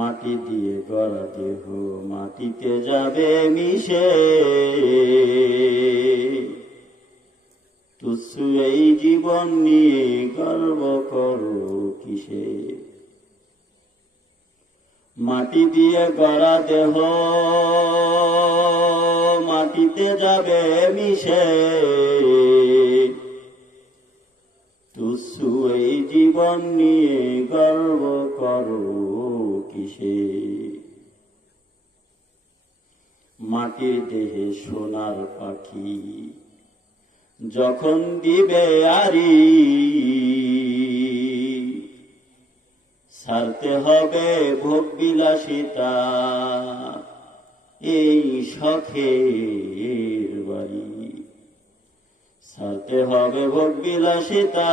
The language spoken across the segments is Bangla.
মাটি দিয়ে গড়া দেহ মাটিতে যাবে মিশে, তুচ্ছ এই জীবন নিয়ে গর্ব করো কিসে। মাটি দিয়ে গড়া দেহ মাটিতে যাবে মিশে, তুচ্ছ এই জীবন নিয়ে গর্ব করো কিসে। মাটির দেহে সোনার পাখি যখন দিবে আরি, ছাড়তে হবে ভোগ বিলাসিতা এই শখের বাড়ি। ছাড়তে হবে ভোগ বিলাসিতা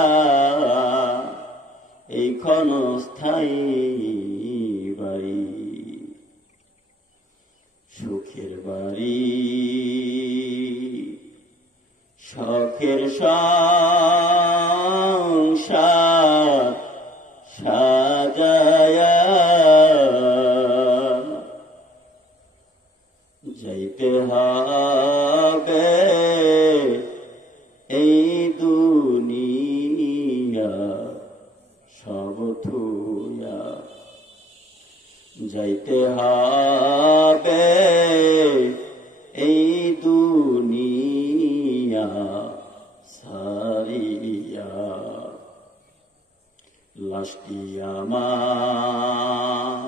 এই ক্ষণস্থায়ী বাড়ি। সুখের বাড়ি শখের সংসার সাজায়া যাইতে হবে এই দুনিয়া সব থুয়া। যাইতে হবে এই দুনিয়া সারিয়া। লাশটি আমার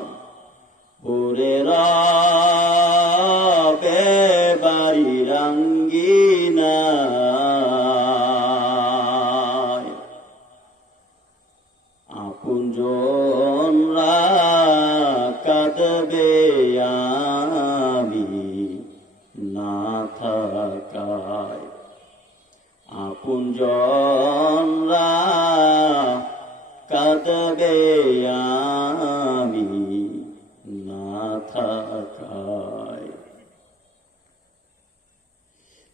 পরে রবে বাড়ির আঙ্গিনায়, আপনজনরা কাঁদবে আমি না থাকায়। আপনজনরা কাঁদবে আমি না থাকায়।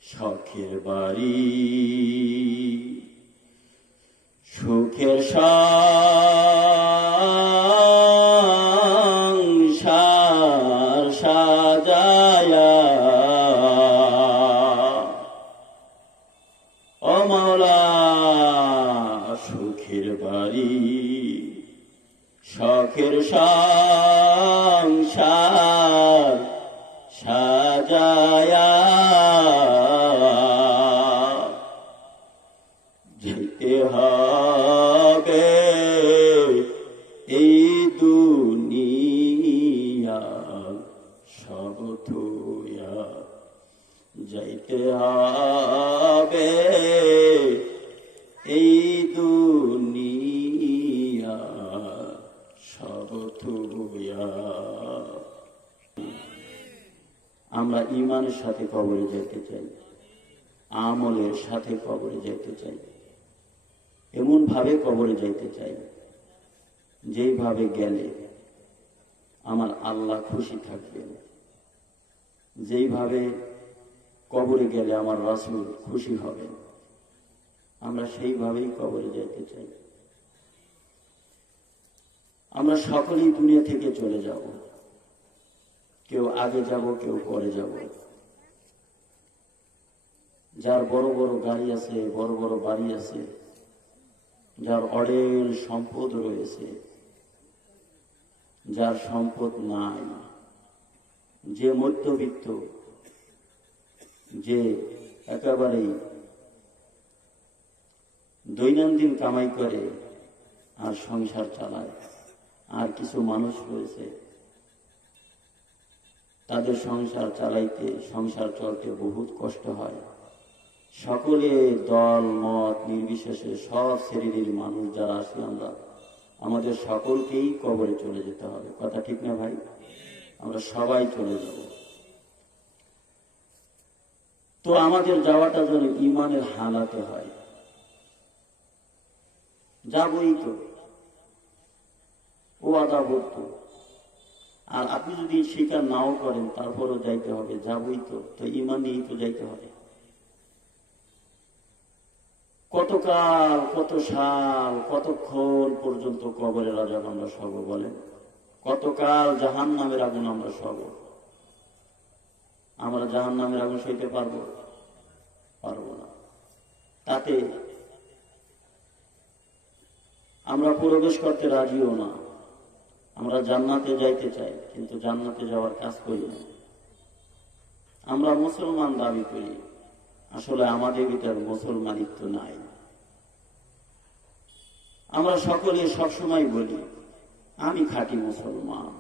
শখের বাড়ি সুখের সংসার সাজায়া ও মাওলা। সুখের বাড়ি শখের সংসার সাজায়া যেতে হবে এই দুনিয়া সব থুয়া। যাইতে হবে এই দুনিয়া সব থুয়া। আমরা ঈমানের সাথে কবরে যেতে চাই, আমলের সাথে কবরে যেতে চাই। এমন ভাবে কবরে যাইতে চাই যেইভাবে গেলে আমার আল্লাহ খুশি থাকবেন, যেইভাবে কবরে গেলে আমার রাসূল খুশি হবেন, আমরা সেইভাবেই কবরে যেতে চাই। আমরা সকলেই দুনিয়া থেকে চলে যাব, কেউ আগে যাব কেউ পরে যাব। যার বড় বড় গাড়ি আছে, বড় বড় বাড়ি আছে, যার অঢেল সম্পদ রয়েছে, যার সম্পদ নাই, যে মধ্যবিত্ত, যে একেবারেই দৈনন্দিন কামাই করে আর সংসার চালায়, আর কিছু মানুষ রয়েছে তাদের সংসার চালাইতে, সংসার চলতে বহুত কষ্ট হয়। সকলে দল মত নির্বিশেষে সব শ্রেণীর মানুষ যারা আছি আমরা, আমাদের সকলকেই কবরে চলে যেতে হবে। কথা ঠিক না ভাই? আমরা সবাই চলে যাব। তো আমাদের যাওয়াটা যেন ঈমানের হালাতে হয়। যাবই তো, ও আদা বলতো। আর আপনি যদি স্বীকার নাও করেন তারপরও যাইতে হবে, যাবই তো, তো ঈমান নিয়েই তো যাইতে হবে। কতকাল, কত সাল, কতক্ষণ পর্যন্ত কবরের আযাব আমরা সব বলেন? কতকাল জাহান্নামের আগুন আমরা সব, আমরা জাহান্নামের আগুন সইতে পারবো না। তাতে আমরা প্রবেশ করতে রাজিও না। আমরা জান্নাতে যাইতে চাই, কিন্তু জান্নাতে যাওয়ার কাজ করি না। আমরা মুসলমান দাবি করি, আসলে আমাদের ভিতর মুসলমানিত্ব নাই। আমরা সকলে সবসময় বলি আমি খাঁটি মুসলমান,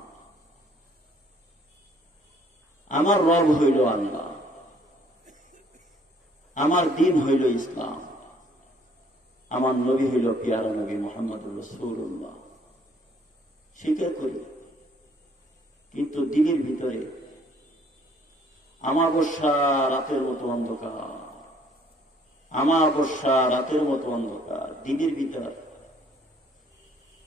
আমার রব হইল আল্লাহ, আমার দিন হইল ইসলাম, আমার নবী হইল পিয়ারা নবী মুহাম্মদুর রাসূলুল্লাহ। স্বীকার করি, কিন্তু দিনের ভিতরে আমাবস্যা রাতের মতো অন্ধকার, আমাবস্যা রাতের মতো অন্ধকার। দিনের ভিতর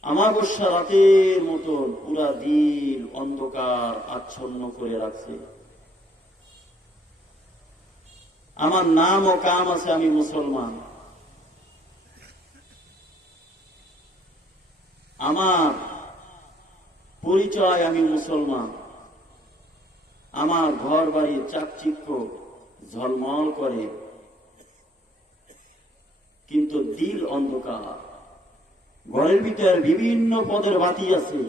আমাবস্যা রাতের মতো পুরা দিন অন্ধকার আচ্ছন্ন করে রাখছে। আমার নাম ও কাম আছে আমি মুসলমান, আমার পরিচয় আমি মুসলমান, আমার ঘর বাড়ির চাকচিক্য ঝলমল করে, কিন্তু দিল অন্ধকার। ঘরের ভিতরে বিভিন্ন পদের বাতি আছে,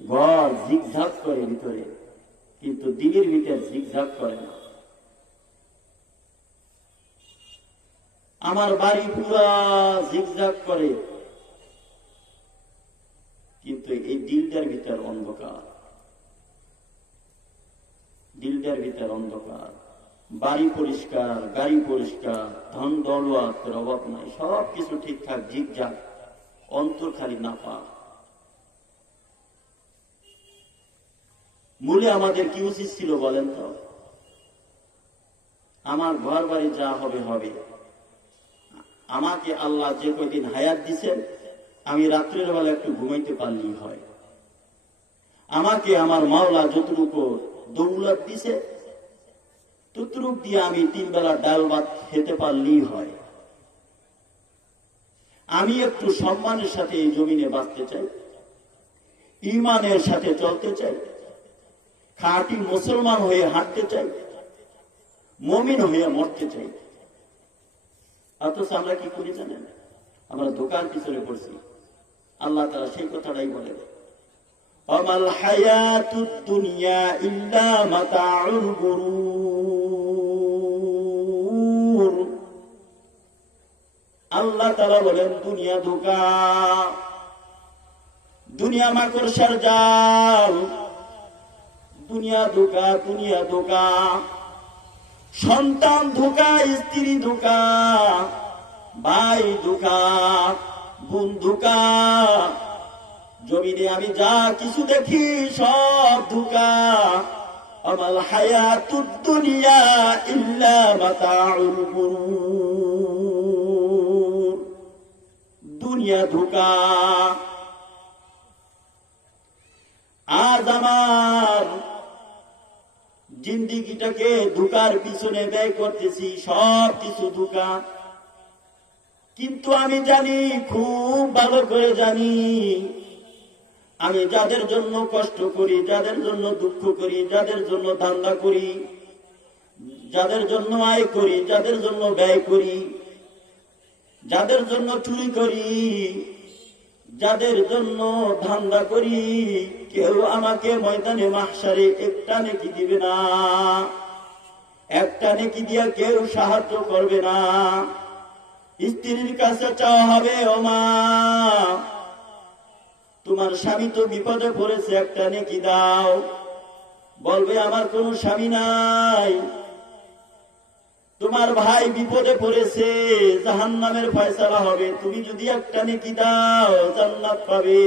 ঘর ঝিকঝাক করে ভিতরে, কিন্তু দিলের ভিতরে ঝিকঝাক করে না। আমার বাড়ি পুরা ঝিকঝাক করে, কিন্তু এই দিলটার ভিতর অন্ধকার, দিলটার ভিতর অন্ধকার। বাড়ি পরিষ্কার, গাড়ি পরিষ্কার, ধন দৌলতের অভাব নাই, সব কিছু ঠিকঠাক, ঝিকঝাক, অন্তর খালি নাপা। মূলে আমাদের কি উচিত ছিল বলেন তো? আমার ঘর বাড়ি যা হবে হবে, আমাকে আল্লাহ যে কয়দিন হায়াত দিছেন, আমি রাত্রের বেলা একটু ঘুমাইতে পারলেই হয়। আমাকে আমার মাওলা যতটুকু দৌলত দিছে, ততটুক দিয়ে আমি 3 বেলা ডাল ভাত খেতে পারলেই হয়। আমি একটু সম্মানের সাথে এই জমিনে বাঁচতে চাই, ঈমানের সাথে চলতে চাই, খাঁটি মুসলমান হয়ে হাঁটতে চাই, মুমিন হয়ে মরতে চাই। অথচ আমরা কি করি জানেন? আমরা ধোঁকার পিছনে পড়ছি। আল্লাহ তাআলা সেই কথাটাই বলেন, ওয়ামাল হায়াতুদ দুনিয়া ইল্লা মাতাউল গুরুর। আল্লাহ তাআলা বলেন দুনিয়া ধোঁকা, দুনিয়া মাকড়সার জাল, দুনিয়া ধোঁকা, দুনিয়া ধোঁকা। সন্তান ধোঁকা, স্ত্রী ধোঁকা, ভাই ধোঁকা, বোন ধোঁকা। জমিনে আমি যা কিছু দেখি সব ধোঁকা। আমাল হায়াতুদ দুনিয়া ইল্লা মাতাউল গুরুর। দুনিয়া ধোঁকা। আজ আমার জিন্দিগিটাকে ধোঁকার পিছনে ব্যয় করতেছি, সব কিছু ধোঁকা। কিন্তু আমি জানি, খুব ভালো করে জানি, আমি যাদের জন্য কষ্ট করি, যাদের জন্য দুঃখ করি, যাদের জন্য ধান্দা করি, যাদের জন্য আয় করি, যাদের জন্য ব্যয় করি, যাদের জন্য চুরি করি, যাদের জন্য ধান্দা করি, কেউ আমাকে ময়দানে মাহশারে একটা নেকি দিবে না, একটা নেকি দিয়া কেউ সাহায্য করবে না। স্ত্রীর কাছে চাওয়া হবে, ও মা তোমার স্বামী তো বিপদে পড়েছে, একটা নেকি দাও। বলবে আমার কোনো স্বামী নাই। তোমার ভাই বিপদে পড়েছে, জাহান্নামের ফয়সালা হবে, তুমি যদি একটা নেকি দাও জান্নাত পাবে।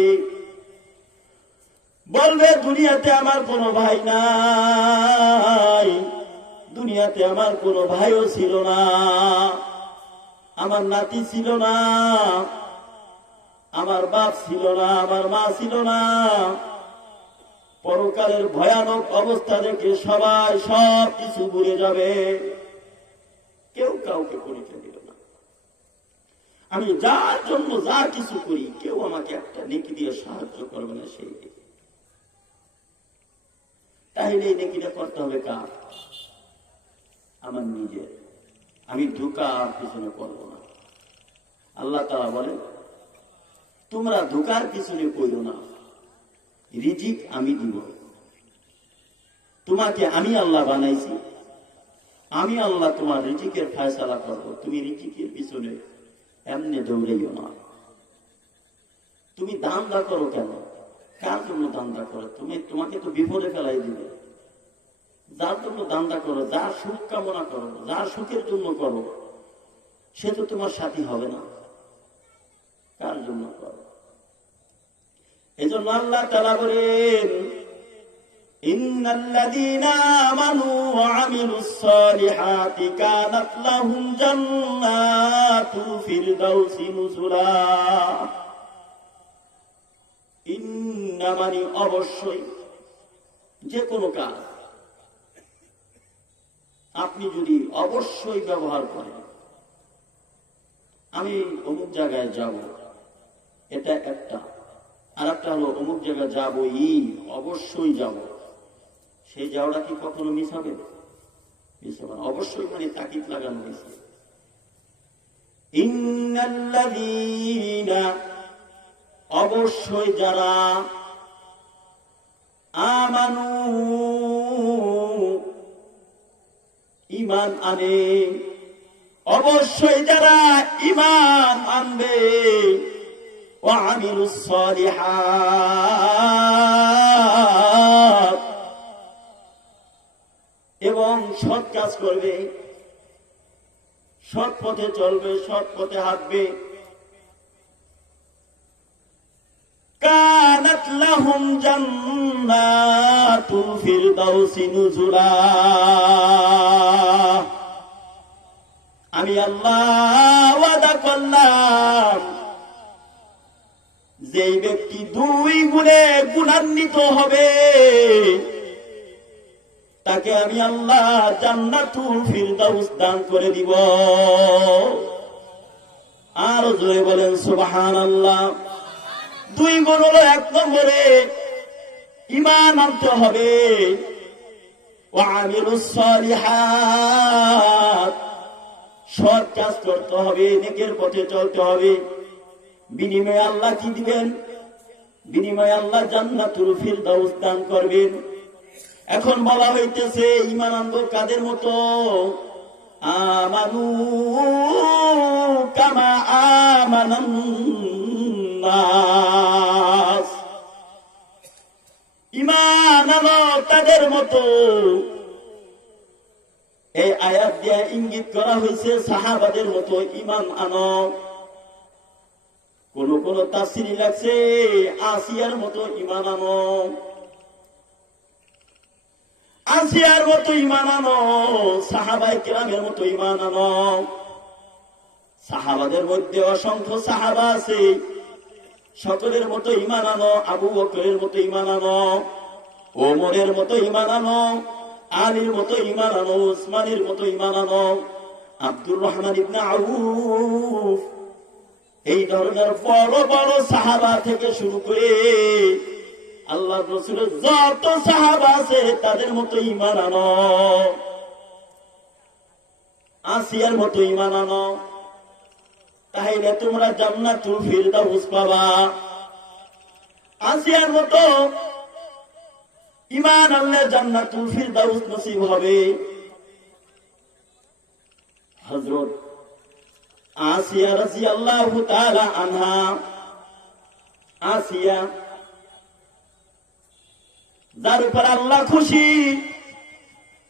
বলবে দুনিয়াতে আমার কোনো ভাই নাই, দুনিয়াতে আমার কোনো ভাইও ছিল না, আমার নাতি ছিল না, আমার বাপ ছিল না, আমার মা ছিল না। পরকালের ভয়ানক অবস্থা দেখে সবাই সব কিছু ভুলে যাবে, কেউ কাউকে পরিচয় দিল না। আমি যার জন্য যা কিছু করি, কেউ আমাকে একটা নেকি দিয়ে সাহায্য করবে না। সেই তাহলে এই নেকিটা করতে হবে কার? আমার নিজের। আমি ধোঁকার পিছনে করবো না। আল্লাহ তাআলা বলেন, তোমরা ধোঁকার পিছনে করো না, রিজিক আমি দিব। তোমাকে আমি আল্লাহ বানাইছি, আমি আল্লাহ তোমার রিজিকের ফয়সালা করব। তুমি রিজিকের পিছনে এমনি দৌড়াইও না। তুমি দান্দা করো কেন? কার জন্য দান্দা করো? তোমাকে তো বিপদে ফেলাই দিবে। যার জন্য দান্দা করো, যার সুখ কামনা করো, যার সুখের জন্য করো, সে তো তোমার সাথী হবে না। কার জন্য করো? এজন্য আল্লাহ তাআলা বলেন, ইন্নাল্লাযীনা আমানু ওয়া আমিলুস সালিহাতি কানাত লাহুম জান্নাতুল ফিরদাউসি নুজুলা। ইন্না মানে অবশ্যই, যে কোনো কাজ আপনি যদি অবশ্যই ব্যবহার করেন, আমি অমুক জায়গায় যাব, এটা একটা। আর একটা হলো অমুক জায়গায় যাবই, অবশ্যই যাব। সেই যাওয়াটা কি কখনো মিস হবে? মিস হবে না। অবশ্যই মানে তাকিদ লাগানো হয়েছে। ইন্নাল্লাযীনা, অবশ্যই যারা, আমানু, ঈমান আনে, অবশ্যই যারা ঈমান আনবে, ওয়া আমিলুস সালিহাত, এবং সৎ কাজ করবে, সৎ পথে চলবে, সৎ পথে হাঁটবে, কানাত লাহুম জান্নাতুল ফিরদাউসি নুজুলা। আমি আল্লাহ ওয়াদা করলাম, যেই ব্যক্তি 2 গুণে গুণান্বিত হবে, তাকে আমি আল্লাহ জান্নাতুল ফিরদাউস দান করে দিব। আর জোরে বলেন সুবহানাল্লাহ। 2 গুণ হলো, 1 নম্বরে ঈমান আনতে হবে, ওয়া আমিলুস সালিহাত, সৎ কাজ করতে হবে, নেকের পথে চলতে হবে। বিনিময়ে আল্লাহ কি দিবেন? বিনিময়ে আল্লাহ জান্নাতুল ফিরদাউস দান করবেন। এখন বলা হইতেছে, ঈমান আনবো কাদের মতো? আমানু কামা আমানান নাস, ঈমান আনো তাদের মতো। এই আয়াত দিয়ে ইঙ্গিত করা হয়েছে সাহাবাদের মতো ঈমান আনো। কোন কোন তাফসীরে লাগছে আসিয়ার মতো ঈমান আনো, আসিয়ার মতো ঈমান আনো, সাহাবায়ে কেরামের মতো ঈমান আনো। সাহাবাদের মধ্যে অসংখ্য সাহাবা আছে, সকলের মতো ঈমান আনো। আবু বকরের মতো ঈমান আনো, ওমরের মতো ঈমান আনো, আলীর মতো ঈমান আনো, উসমানের মতো ঈমান আনো, আব্দুর রহমান ইবনে আউফ, এই ধরনের বড় বড় সাহাবা থেকে শুরু করে আল্লাহর রাসূলের যত সাহাবা আছে তাদের মতো ঈমান আনো। আসিয়ার মতো ঈমান আনো, তাহলে তোমরা জান্নাতুল ফিরদাউস পাবা। আসিয়ার মতো ঈমান আনলে জান্নাতুল ফিরদাউস নসিব হবে। হযরত আসিয়া রাদিয়াল্লাহু তাআলা আনহা, আসিয়া যার উপর আল্লাহ খুশি,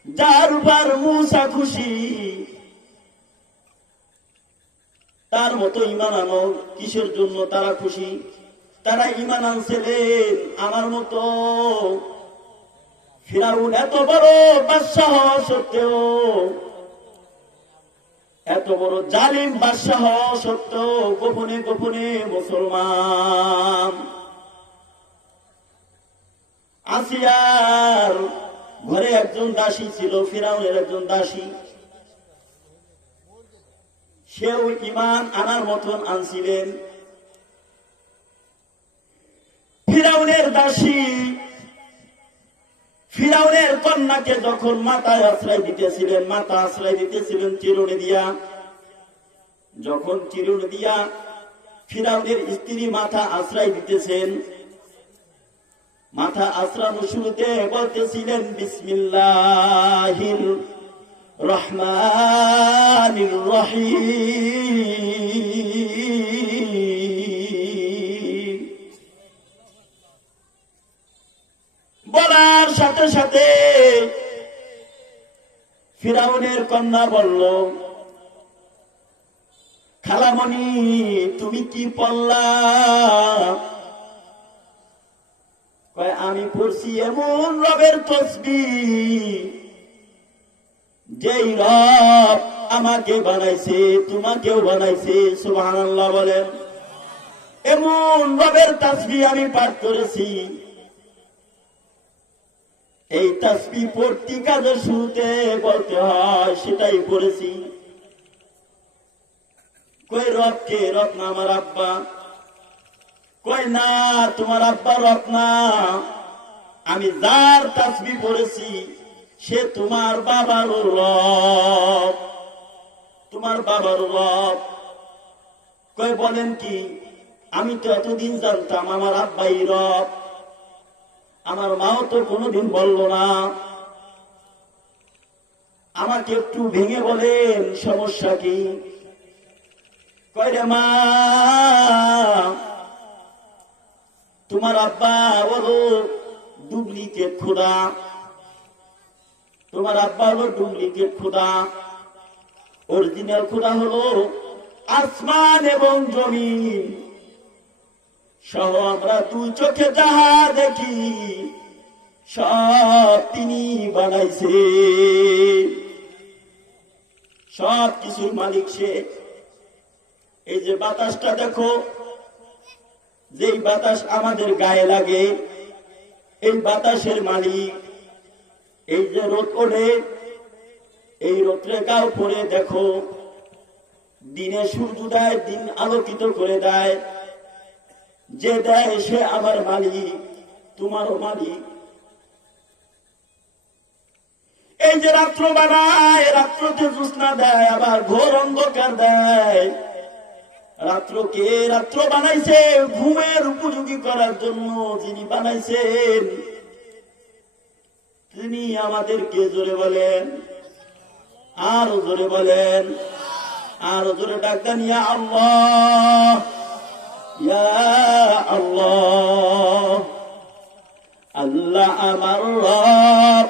যার উপর মূসা খুশি, তার মতো ঈমান আনো। কিসের জন্য তারা খুশি? তারা ঈমান আনছিলেন আমার মতো। ফিরাউন এত বড় বাদশাহ সত্ত্বেও, এত বড় জালিম বাদশাহ সত্ত্বেও গোপনে গোপনে মুসলমান। আসিয়ার ঘরে একজন দাসী ছিল, ফিরাউনের একজন দাসী। সেও ঈমান আনার মতন আনছিলেন। ফিরাউনের দাসী ফিরাউনের ফিরাউনের কন্যাকে যখন মাথায় আশ্রয় দিতেছিলেন, মাথা আশ্রয় দিতেছিলেন চিরুনি দিয়া, যখন চিরুনি দিয়া ফিরাউনের স্ত্রী মাথা আশ্রয় দিতেছেন, মাথা আশ্রানো শুরুতে বলতেছিলেন বিসমিল্লাহির রহমানির রহিম বলার সাথে সাথে ফিরাউনের কন্যা বলল, খালামণি তুমি কি পড়লা? কয় আমি পড়ছি এমন রবের তাসবিহ যেই রব আমাকে বানাইছে তোমাকেও বানাইছে। সুবহানাল্লাহ বলেন। এমন রবের তাসবিহ আমি পাঠ করেছি, এই তাসবিহ পড়তি কাজের শুরুতে বলতে হয় সেটাই পড়েছি। কই রব কে? রব না আমার আব্বা। কই না তোমার আব্বা রব না, আমি যার তাসবিহ পড়েছি সে তোমার বাবার রব, তোমার বাবার রব। কই বলেন কি? আমি তো এতদিন জানতাম আমার আব্বাই রব, আমার মাও তো কোনোদিন বলল না। আমাকে একটু ভেঙে বলেন সমস্যা কি? কয় রে মা, তোমার আব্বা হলো ডুপ্লিকেট খোদা, তোমার আব্বা হলো ডুপ্লিকেট খোদা। অরিজিনাল খোদা হলো আসমান এবং জমিন সহ আমরা দুই চোখে যাহা দেখি সব তিনি বানাইছে, সব কিছুর মালিক সে। এই যে বাতাসটা দেখো, যেই বাতাস আমাদের গায়ে লাগে এই বাতাসের মালিক। এই যে রোদ ওঠে, এই রোদ্রে গাও পরে দেখো, দিনে সূর্য দেয়, দিন আলোকিত করে দেয়, যে দেয় সে আমার মালিক, তোমারও মালিক। এই যে রাত্র বানায়, রাত্রতে জ্যোৎস্না দেয়, আবার ঘোর অন্ধকার দেয়। রাত্রকে রাত্র বানাইছে ঘুমের উপযোগী করার জন্য, যিনি বানাইছেন তিনি আমাদেরকে জোরে বলেন, আরো জোরে বলেন, আরো জোরে ডাক দেন, ইয়া আল্লাহ, ইয়া আল্লাহ। আল্লাহ আমার রব,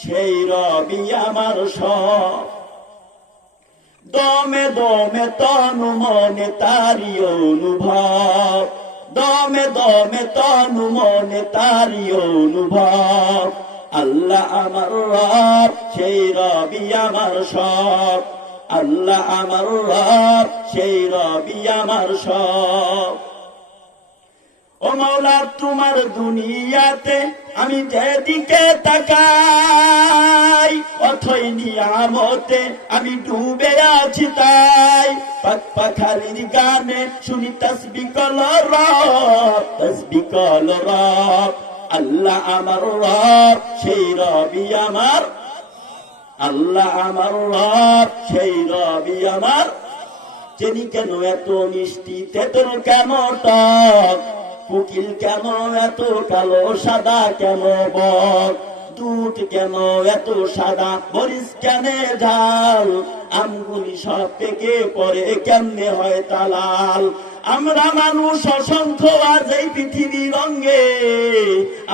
সেই রবি আমার সব। দমে দমে তনু মনে তারি অনুভব, দমে দমে তনু মনে তারি অনুভব। আল্লাহ আমার রব, সেই রবি আমার সব। আল্লাহ আমার রব, সেই রবি আমার সব। ও মাওলা তোমার দুনিয়াতে আমি যেদিকে তাকাই, অথই নিয়ামতে আমি ডুবে আছি তাই। পাক পাখালির গানে শুনি তাসবিহ কল রব, তাসবিহ কল রব। আল্লাহ আমার রব, সেই রবি আমার। আল্লাহ আমার রব, সেই রবি আমার। চিনি কেন এত মিষ্টি, তেঁতুল কেন টক, কোকিল কেন এত কালো, সাদা কেন বক, দুধ কেন এত সাদা, মরিচ কেন ঝাল, আমগুলি সব পেকে পরে কেমনে হয় তালাল। আমরা মানুষ অসংখ্য, আজ এই পৃথিবীর রঙে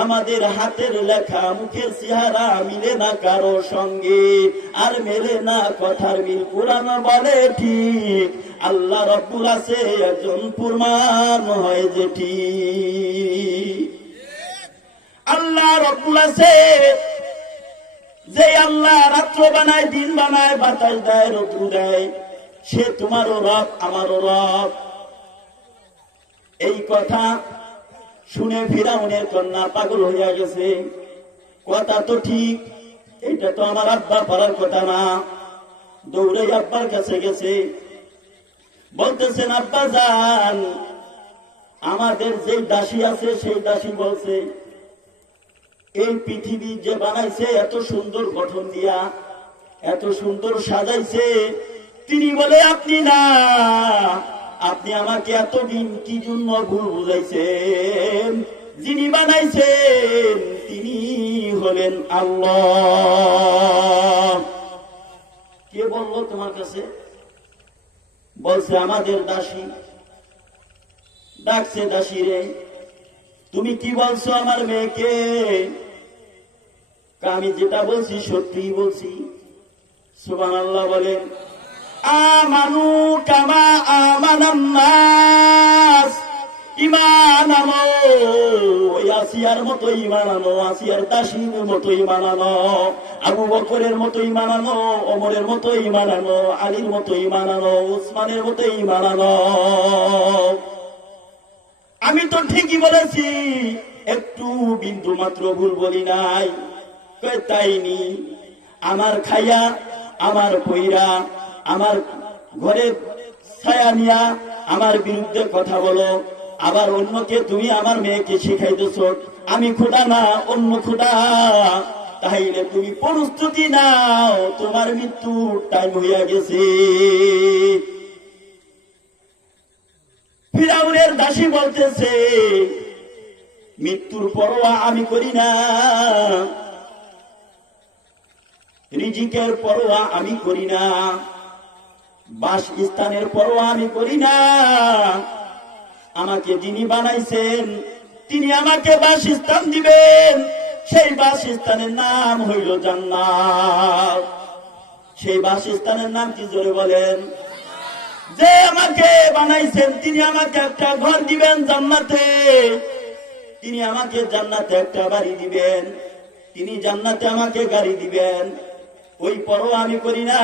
আমাদের হাতের লেখা মুখের চেহারা মিলে না কারো সঙ্গে, আর মেলে না কথার মিল। কুরআন বলে ঠিক, আল্লাহ রব্বুল আছে একজন, প্রমাণ হয় যে ঠিক। আল্লাহ রব্বুল আছে, যে আল্লাহ রাত্র বানায়, দিন বানায়, বাতাস দেয়, রৌদ্র দেয়, সে তোমারও রব, আমারও রব। এই কথা শুনে ফিরাউনের কন্যা পাগল হইয়া গেছে। কথা তো ঠিক, এটা তো আমার আব্বা পারার কথা না। দৌড়ে আব্বার কাছে গেছে, বলতেছেন আব্বা জান, আমাদের যে দাসী আছে সেই দাসী বলছে এই পৃথিবী যে বানাইছে এত সুন্দর গঠন দিয়া, এত সুন্দর সাজাইছে, তিনি বলে আপনি না, আপনি আমাকে এতদিন কি জন্য ভুল বুঝাইছেন? যিনি বানাইছেন তিনি হলেন আল্লাহ। কে বললো তোমার কাছে? বলছে আমাদের দাসী। ডাকছে দাসী রে, তুমি কি বলছো আমার মেয়েকে? আমি যেটা বলছি সত্যি বলছি। সুবহানাল্লাহ বলেন। আমানু কামা আমানান নাস, ঈমান আনো, ওই আসিয়ার মতো ঈমান আনো, আসিয়ার দাসীর মতো ঈমান আনো, আবু বকরের মতো ঈমান আনো, ওমরের মতো ঈমান আনো, আলীর মতো ঈমান আনো, উসমানের মতো ঈমান আনো। আমি তো ঠিকই বলেছি, একটু বিন্দু মাত্র ভুল বলি নাই। তাইনি, আমার খাইয়া, আমার পইরা, আমার ঘরে ছায়া নিয়া আমার বিরুদ্ধে কথা বলো, আবার অন্যকে তুমি আমার মেয়েকে শিখাইতেছ আমি খোদা না অন্য খোদা। তাইলে তুমি প্রস্তুতি নাও, তোমার মৃত্যুর টাইম হইয়া গেছে। ফিরাউনের দাসী বলতেছে মৃত্যুর পরোয়া আমি করি না, রিজিকের পরোয়া আমি করি না, বাসস্থানের পরোয়া আমি করি না। আমাকে যিনি বানাইছেন তিনি আমাকে বাসস্থান দিবেন, সেই বাসস্থানের নাম হইল জান্নাত। সেই বাসস্থানের নাম কি জোরে বলেন? যে আমাকে বানাইছেন তিনি আমাকে একটা ঘর দিবেন জান্নাতে, তিনি আমাকে জান্নাতে একটা বাড়ি দিবেন, তিনি জান্নাতে আমাকে গাড়ি দিবেন। ওই পরোয়া আমি করি না,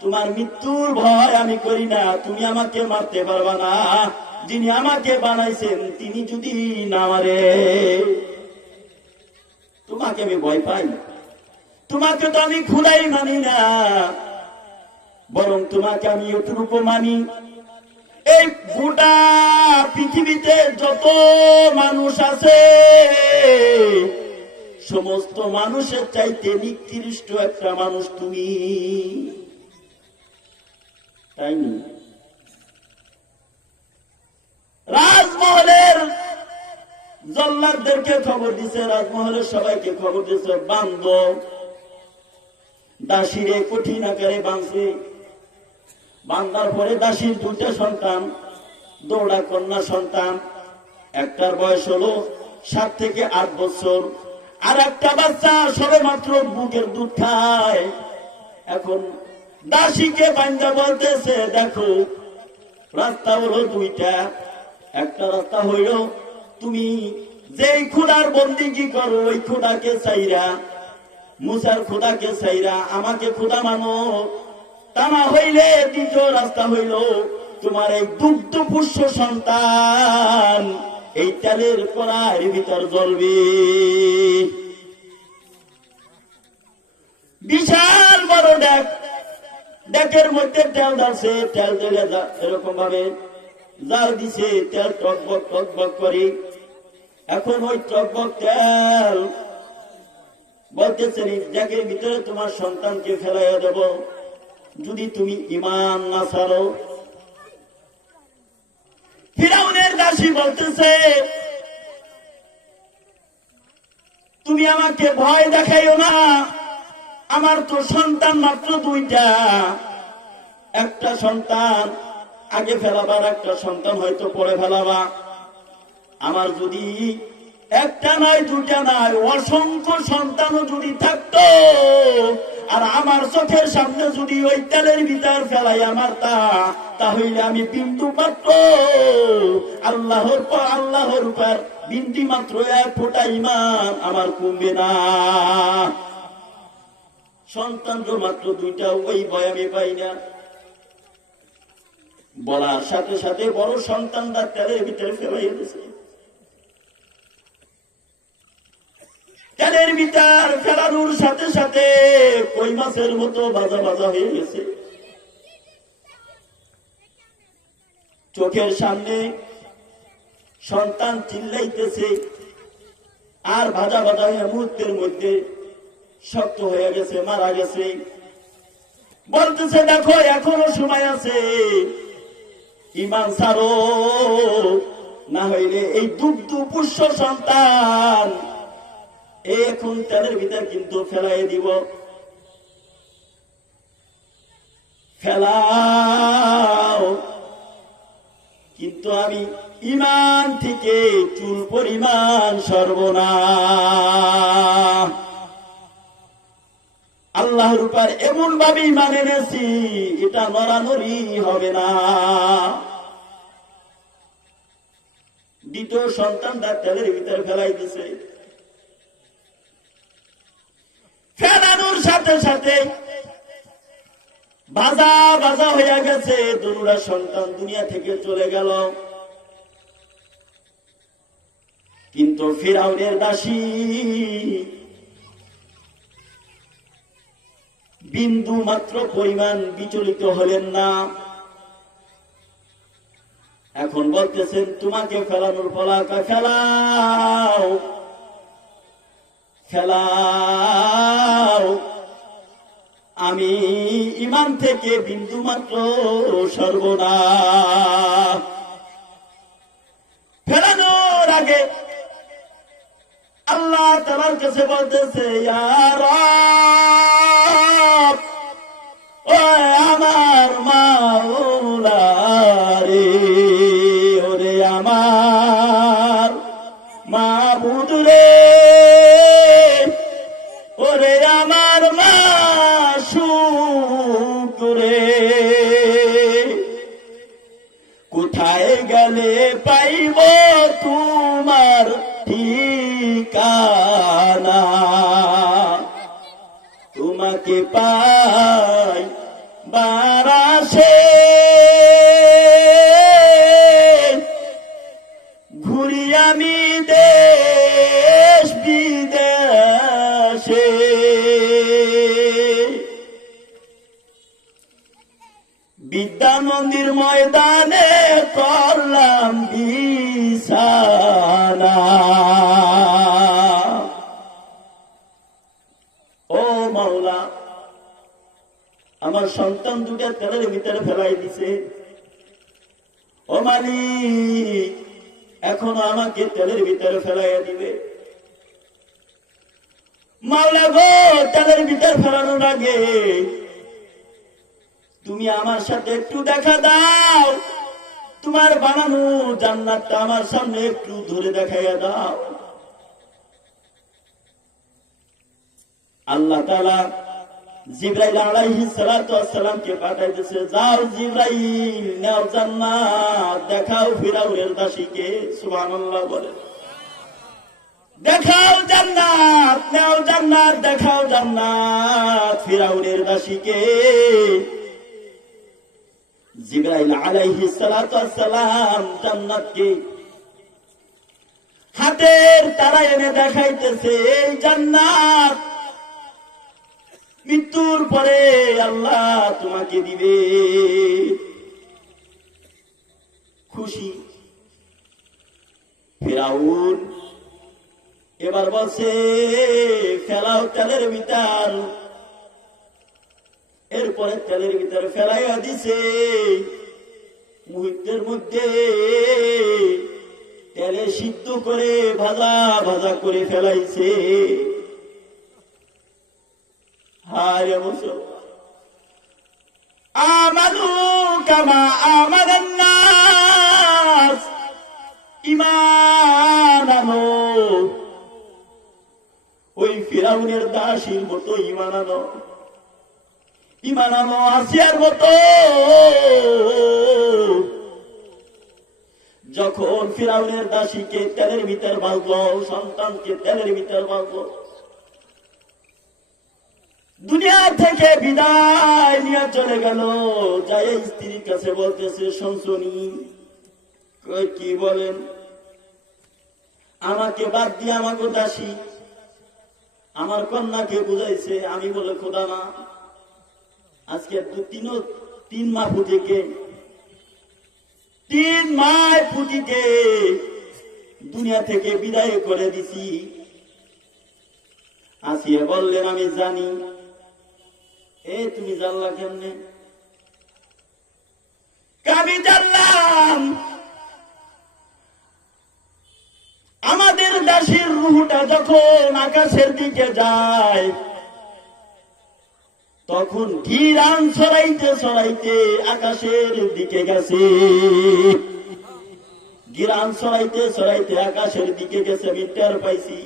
তোমার মৃত্যুর ভয় আমি করি না, তুমি আমাকে মারতে পারবা না। যিনি আমাকে বানাইছেন তিনি যদি না মারে, তোমাকে আমি ভয় পাই? তোমাকে তো আমি খোদাই মানি না, বরং তোমাকে আমি এতটুকু মানি, এই গোটা পৃথিবীতে যত মানুষ আছে সমস্ত মানুষের চাইতে নিকৃষ্ট একটা মানুষ তুমি। তাই না? রাজমহলের জল্লাদদেরকে খবর দিছে, রাজমহলের সবাইকে খবর দিছে, বান্ধ দাসীরে কঠিন আকারে বাঁধছে। বান্দার পরে দাসীর দুইটা সন্তান, দৌড়া কন্যা সন্তান, একটার বয়স হলো 7 থেকে 8 বছর, আর একটা বাচ্চা সবে মাত্র বুকের দুধ খায়। এখন দাসীকে বান্দা বলতেছে দেখো রাস্তা হলো দুইটা, একটা রাস্তা হইল তুমি যেই খোদার বন্দিগি করো ওই খোদাকে চাইরা, মুসার খোদাকে চাইরা আমাকে খোদা মানো, তা না হইলে দ্বিতীয় রাস্তা হইল তোমার এই দুগ্ধ পুষ্য সন্তান এই তেলের কড়ার ভিতর জ্বলবে। বিশাল বড় ডেক, ডেকের মধ্যে তেল ঢালছে, তেল ঢেলে এরকম ভাবে জাল দিছে, তেল টকবক টকবক করে। এখন ওই টকবক তেল বলতেছেন ডেকের ভিতরে তোমার সন্তানকে ফেলাইয়া দেব যদি তুমি ঈমান না ছাড়ো। ফিরাউনের দাসী বলতেছে তুমি আমাকে ভয় দেখাইও না, আমার তো সন্তান মাত্র দুইটা, একটা সন্তান আগে ফেলাবার, একটা সন্তান হয়তো পরে ফেলাবা। আমার যদি একটা নয় দুইটা নয় অসংখ্য সন্তানও যদি থাকতো, আর আমার চোখের সামনে যদি ওই তেলের ভিতর ফেলাই আমার তাহলে আমি বিন্দু মাত্র আল্লাহর উপর বিন্দু মাত্র 1 ফোঁটা ঈমান আমার কমবে না। সন্তান তো মাত্র দুইটা, ওই ভয় আমি পাই না। বলার সাথে সাথে বড় সন্তানটা তেলের ভিতরে ফেলাই দিয়েছে। তেলের ভিতর ফেলানোর সাথে সাথে কই মাছের মতো ভাজা ভাজা হয়ে গেছে। চোখের সামনে সন্তান চিল্লাইতেছে, আর ভাজা ভাজা হয়ে মুহূর্তের মধ্যে শক্ত হয়ে গেছে, মারা গেছে। বলতেছে দেখো এখনো সময় আছে, ঈমান ছাড়ো, না হইলে এই দুগ্ধ পুষ্য সন্তান এখন তেলের ভিতর কিন্তু ফেলাই দিব। ফেলাও, কিন্তু আমি ঈমান থেকে চুল পরিমাণ সরব না। আল্লাহর উপর এমন ভাবে ঈমান এনেছি, এটা নড়ানড়ি হবে না। দ্বিতীয় সন্তানটা তেলের ভিতরে ফেলাই দিছে। ফেলানোর সাথে সাথে ভাজা ভাজা হয়ে গেছে, দুনুরা সন্তান দুনিয়া থেকে চলে গেল। কিন্তু ফিরআউনের দাসী বিন্দু মাত্র পরিমাণ বিচলিত হলেন না। এখন বলতেছেন তোমাকে ফেলানোর ফলাকা ফেলাও, ফেলাও, আমি ঈমান থেকে বিন্দু মাত্র সরব না। ফেলানোর আগে আল্লাহ তাআলার কাছে বলতেছে ইয়া রব, ও আমার মাওলা রে, ওরে আমার মাবুদ রে, ওরে আমার মাশউক রে, কোথায় গেলে পাইব তোমার ঠিকানা, তোমাকে পাই বারাসে ঘুরি আমি দেশ বিদেশে। বিদ্যা মন্দির ময়দানে করলাম বিছানা। ও মাওলা, আমার সন্তান দুটা তেলের ভিতরে ফেলাই দিছে। ও মালিক, এখনো আমাকে তেলের ভিতরে ফেলাইয়া দিবে। মাওলা গো, তেলের ভিতরে ফেলানোর আগে তুমি আমার সাথে একটু দেখা দাও, তোমার বানানো জান্নাতটা আমার সামনে একটু ধরে দেখাইয়া দাও। আল্লাহ তাআলা জিবরাইল আলাইহিস সালাতু ওয়াস সালামকে পাঠাইতেছে, যাও জিবরাইল, নাও জান্নাত, দেখাও ফিরআউনের দাসীকে। সুবহানাল্লাহ বলে, দেখাও জান্নাত, নাও জান্নাত, দেখাও জান্নাত ফিরআউনের দাসীকে। জিবরাইল আলাইহিস সালাতু ওয়াস সালাম জান্নাতকে হাতের তারা এনে দেখাইতেছে, এই জান্নাত মৃত্যুর পরে আল্লাহ তোমাকে দিবে। খুশি ফিরআউন। এবার বলছে ফেলাও তেলের ভিতর। এরপরে তেলের ভিতরে ফেলাইয়া দিছে। মুহূর্তের মধ্যে তেলে সিদ্ধ করে ভাজা ভাজা করে ফেলাইছে। হায় মুসলমান, আমানু কামা আমানান নাস, ঈমান আনো, ওই ফিরআউনের দাসীর মতো ঈমান আনো, ঈমান আনো আসিয়ার মতো। যখন ফিরআউনের দাসীকে তেলের ভিতর ভাজলো, সন্তানকে তেলের ভিতর ভাজলো, দুনিয়া থেকে বিদায় নিয়ে চলে গেল। যাই স্ত্রীর কাছে বলতেছে, শুনছনি? কি বলেন? আমাকে বাদ দিয়ে আমাকে দাসী আমার কন্যাকে বুঝাইছে। আমি বলে খোদা না, আজকে তিন মা ফুটিকে, 3 মাস ফুটিকে দুনিয়া থেকে বিদায় করে দিছি। আসিয়া বললেন আমি জানি। তুমি জানলা কেমনে? আমি জানলাম আমাদের দাসীর রুহটা যখন আকাশের দিকে যায় তখন ঘিরান ছড়াইতে ছড়াইতে আকাশের দিকে গেছে। ঘিরান ছড়াইতে ছড়াইতে আকাশের দিকে গেছে, আমি টের পাইছি।